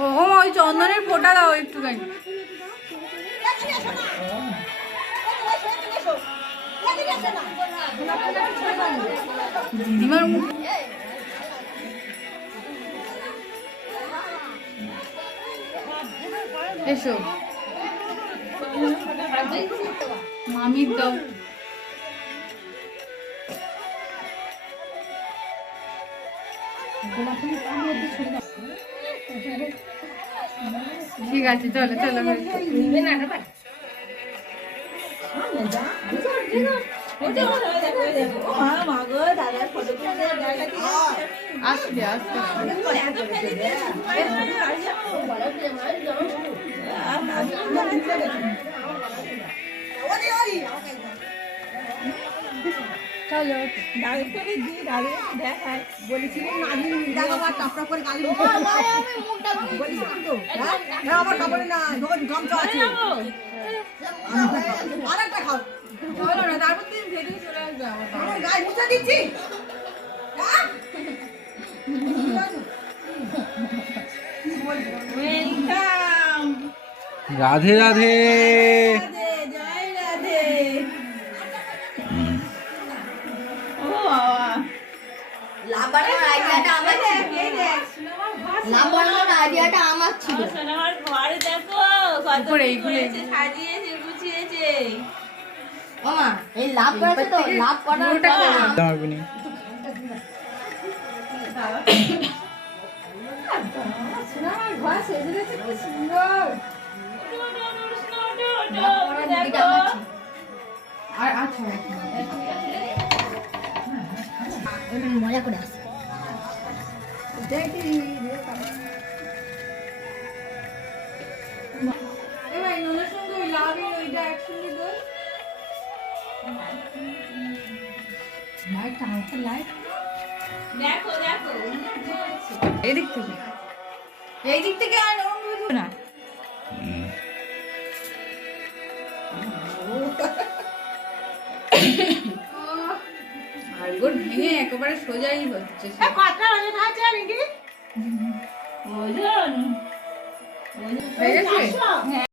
ও মা ওই চন্দনের ফোঁটা দাও একটুখানি। দিদিমার মুখ এসো মামির দাও। ঠিক আছে চলো চলো আসবে আসবে চলো বলেছিলেন নাজিম দেখো আবার টাপটা করে গালি বলেছিলাম তো আমার কাপড়ে না যখন গামছা আছে আর একটা খাও চলো না তারপর দিন ভেতরে চলে আসবে আমার গায়ে মুছে দিচ্ছি রাধে রাধে। জয় রাধে। লাভ বাড়ানোর আইডিয়াটা আমার ছিল। লাভ বাড়ানোর আইডিয়াটা আমার ছিল। আমার ঘরে দেখো কত উপরে এইগুলো সাজিয়েছে গুছিয়েছে। মামা এই লাভ করেছে তো, লাভ করার পুরোটা পর করো। মারবি না। দিদিটা আমার ছিল। আর আচ্ছা মজা করে আসে। এবার নোনার সঙ্গে ওই লাভের ওইটা একসঙ্গে দোল। লাইট আমাকে লাইট দেখো দেখো এদিক থেকে এই দিক থেকে আর অন্য কিছু না। হাড়গোড় ভেঙে একেবারে সোজাই হচ্ছে সে। কথা বলে না নাকি ওজন হয়ে গেছে?